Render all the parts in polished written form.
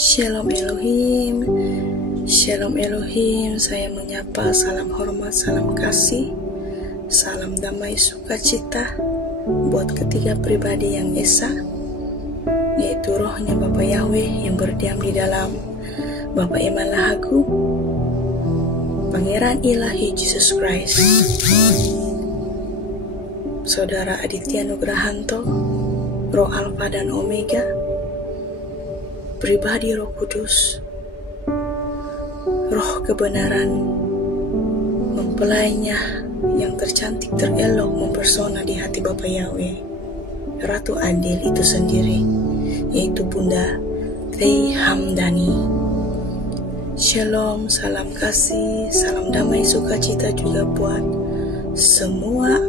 Shalom Elohim, Shalom Elohim. Saya menyapa salam hormat, salam kasih, salam damai sukacita buat ketiga pribadi yang esa, yaitu rohnya Bapa Yahweh yang berdiam di dalam Bapa Iman Lahagu, Pangeran Ilahi Jesus Christ, Saudara Aditya Nugrahanto, Roh Alfa dan Omega, pribadi Roh Kudus, Roh kebenaran, mempelainya yang tercantik terelok mempersona di hati Bapa Yahweh, Ratu Adil itu sendiri, yaitu Bunda Tei Hamdani. Shalom, salam kasih, salam damai sukacita juga buat semua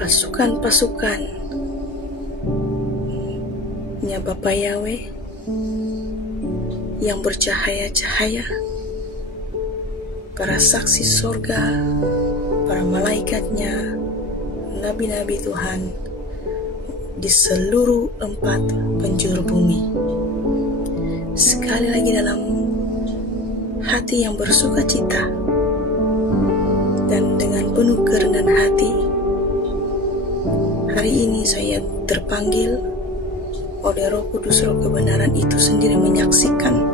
pasukan-pasukan Bapa Yahweh yang bercahaya-cahaya, para saksi sorga, para malaikatnya, nabi-nabi Tuhan di seluruh 4 penjuru bumi. Sekali lagi dalam hati yang bersuka cita dan dengan penuh kerendahan hati, hari ini saya terpanggil oleh Roh Kudus, Roh kebenaran itu sendiri menyaksikan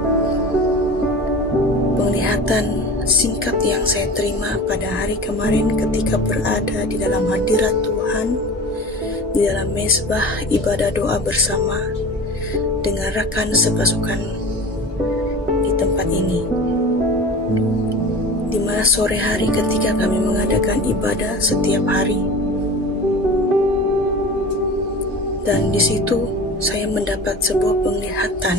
penglihatan singkat yang saya terima pada hari kemarin ketika berada di dalam hadirat Tuhan, di dalam mezbah ibadah doa bersama dengan rekan sepasukan di tempat ini, di mana sore hari ketika kami mengadakan ibadah setiap hari, dan di situ saya mendapat sebuah penglihatan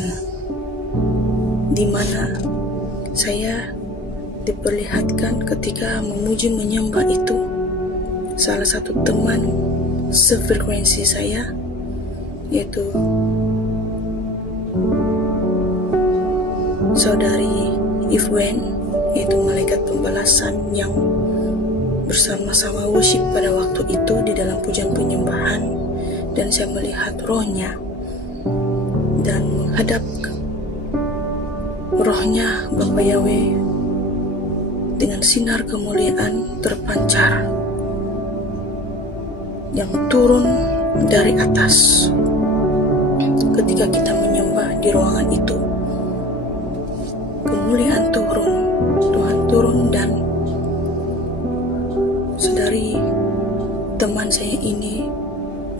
di mana saya diperlihatkan ketika memuji menyembah itu salah satu teman sefrekuensi saya, yaitu Saudari Ifwen, yaitu malaikat pembalasan yang bersama-sama worship pada waktu itu di dalam pujian penyembahan, dan saya melihat rohnya dan menghadap rohnya Bapa Yahweh dengan sinar kemuliaan terpancar yang turun dari atas. Ketika kita menyembah di ruangan itu, kemuliaan turun, Tuhan turun, dan saudari teman saya ini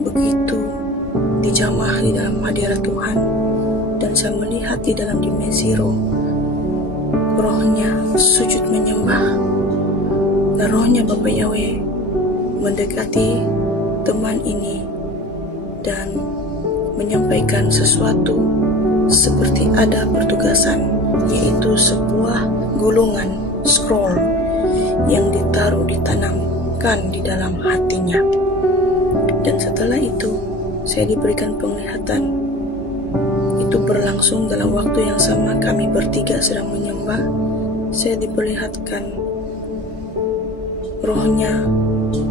begitu dijamah di dalam hadirat Tuhan, dan saya melihat di dalam dimensi rohnya sujud menyembah, dan rohnya Bapa Yahweh mendekati teman ini dan menyampaikan sesuatu seperti ada pertugasan, yaitu sebuah gulungan scroll yang ditanamkan di dalam hatinya. Dan setelah itu saya diberikan penglihatan. Itu berlangsung dalam waktu yang sama, kami bertiga sedang menyembah. Saya diperlihatkan rohnya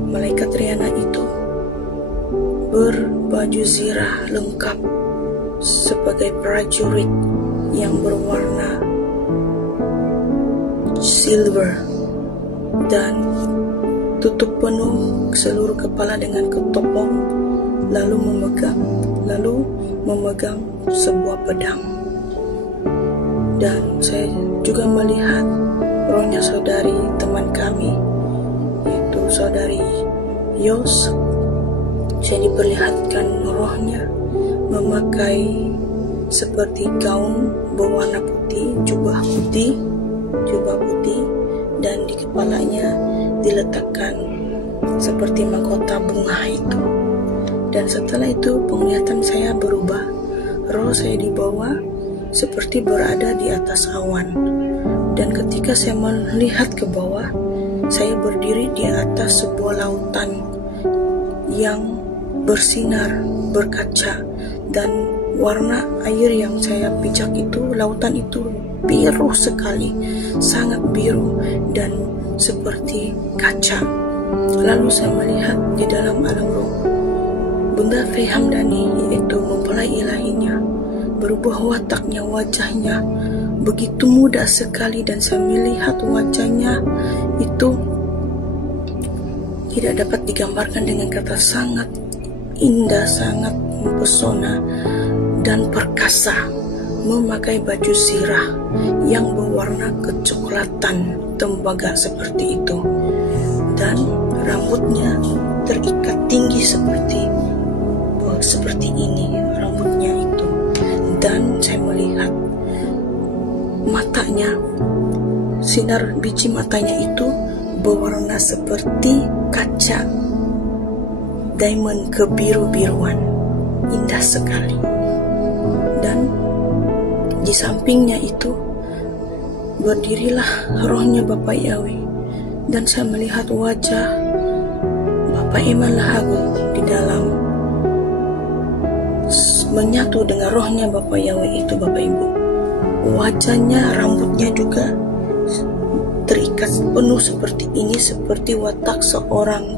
malaikat Riana itu berbaju zirah lengkap sebagai prajurit yang berwarna silver dan tutup penuh seluruh kepala dengan ketopong, lalu memegang sebuah pedang. Dan saya juga melihat rohnya saudari teman kami, yaitu saudari Yos. Saya diperlihatkan rohnya memakai seperti gaun berwarna putih, jubah putih, dan di kepalanya diletakkan seperti mahkota bunga itu. Dan setelah itu penglihatan saya berubah, roh saya dibawa seperti berada di atas awan, dan ketika saya melihat ke bawah, saya berdiri di atas sebuah lautan yang bersinar, berkaca, dan warna air yang saya pijak itu, lautan itu biru sekali, sangat biru dan seperti kaca. Lalu saya melihat di dalam alam roh Bunda Tei Hamdani, yaitu mempelai ilahinya, berubah wataknya, wajahnya begitu muda sekali, dan saya melihat wajahnya itu tidak dapat digambarkan dengan kata, sangat indah, sangat mempesona dan perkasa, memakai baju sirah yang berwarna kecoklatan tembaga seperti itu, dan rambutnya terikat tinggi seperti ini rambutnya itu. Dan saya melihat matanya, sinar biji matanya itu berwarna seperti kaca diamond kebiru-biruan, indah sekali. Dan di sampingnya itu berdirilah rohnya Bapak Yahweh, dan saya melihat wajah Bapak Iman Lahago di dalam menyatu dengan rohnya Bapak Yahweh itu, Bapak Ibu. Wajahnya, rambutnya juga terikat penuh seperti ini, seperti watak seorang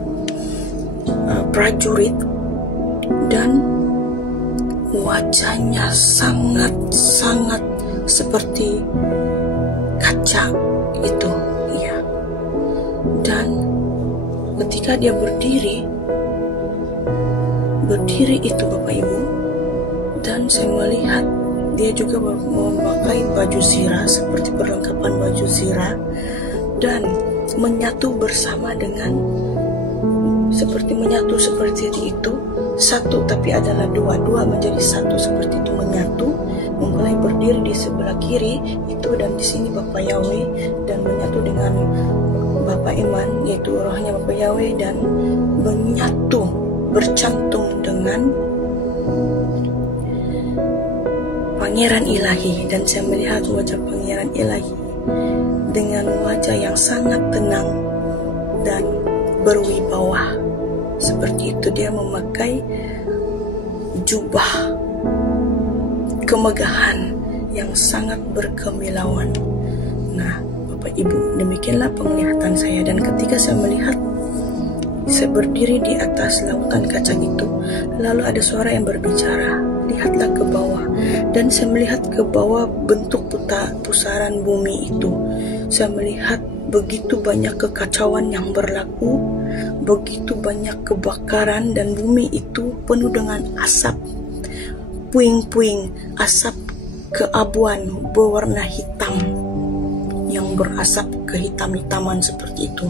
prajurit, dan wajahnya sangat seperti kaca itu, ya. Dan ketika dia berdiri itu Bapak Ibu, dan saya melihat dia juga memakai baju sirah seperti perlengkapan baju sirah, dan menyatu bersama dengan seperti itu, satu tapi adalah dua menjadi satu seperti itu, menyatu, memulai berdiri di sebelah kiri itu, dan di sini Bapak Yahweh, dan menyatu dengan Bapak Iman, yaitu rohnya Bapak Yahweh, dan menyatu bercantum dengan Pangeran Ilahi. Dan saya melihat wajah Pangeran Ilahi dengan wajah yang sangat tenang dan berwibawa seperti itu. Dia memakai jubah kemegahan yang sangat berkemilauan. Nah, Bapak Ibu, demikianlah penglihatan saya. Dan ketika saya melihat, saya berdiri di atas lautan kaca itu, lalu ada suara yang berbicara, lihatlah ke bawah. Dan saya melihat ke bawah bentuk pusaran bumi itu. Saya melihat begitu banyak kekacauan yang berlaku, begitu banyak kebakaran, dan bumi itu penuh dengan asap, puing-puing, asap keabuan berwarna hitam yang berasap kehitam-hitaman seperti itu.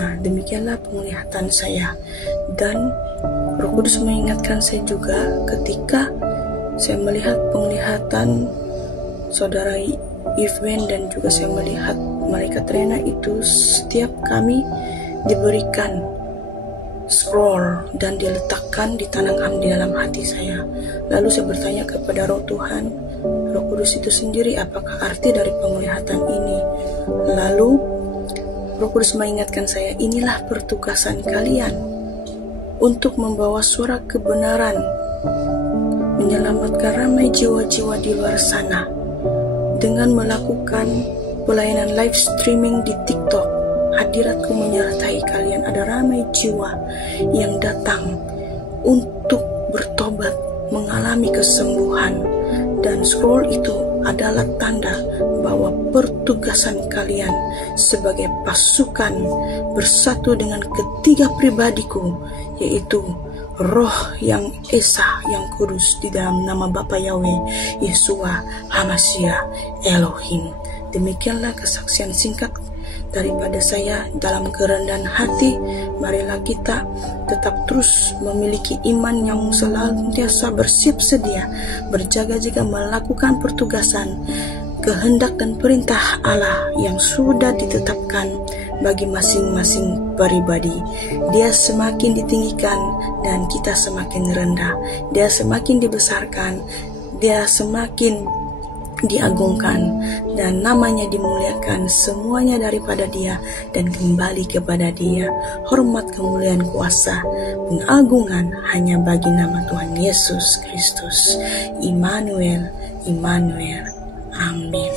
Nah, demikianlah penglihatan saya. Dan Roh Kudus mengingatkan saya juga ketika saya melihat penglihatan Saudara Yves, dan juga saya melihat Malaikat Rena itu, setiap kami diberikan scroll dan diletakkan, ditanamkan di dalam hati saya. Lalu saya bertanya kepada Roh Tuhan, Roh Kudus itu sendiri, apakah arti dari penglihatan ini? Lalu Roh Kudus mengingatkan saya, inilah pertugasan kalian untuk membawa suara kebenaran, menyelamatkan ramai jiwa-jiwa di luar sana dengan melakukan pelayanan live streaming di TikTok. Hadiratku menyertai kalian. Ada ramai jiwa yang datang untuk bertobat, mengalami kesembuhan. Dan scroll itu adalah tanda bahwa pertugasan kalian sebagai pasukan bersatu dengan ketiga pribadiku, yaitu Roh yang Esa, yang kudus, di dalam nama Bapa Yahweh, Yeshua, Hamashiach, Elohim. Demikianlah kesaksian singkat daripada saya dalam kerendahan hati. Marilah kita tetap terus memiliki iman yang senantiasa bersiap sedia, berjaga-jaga melakukan pertugasan, kehendak dan perintah Allah yang sudah ditetapkan bagi masing-masing pribadi. Dia semakin ditinggikan dan kita semakin rendah. Dia semakin dibesarkan, dia semakin diagungkan, dan namanya dimuliakan. Semuanya daripada Dia dan kembali kepada Dia. Hormat, kemuliaan, kuasa, pengagungan hanya bagi nama Tuhan Yesus Kristus. Immanuel, Immanuel. Amin.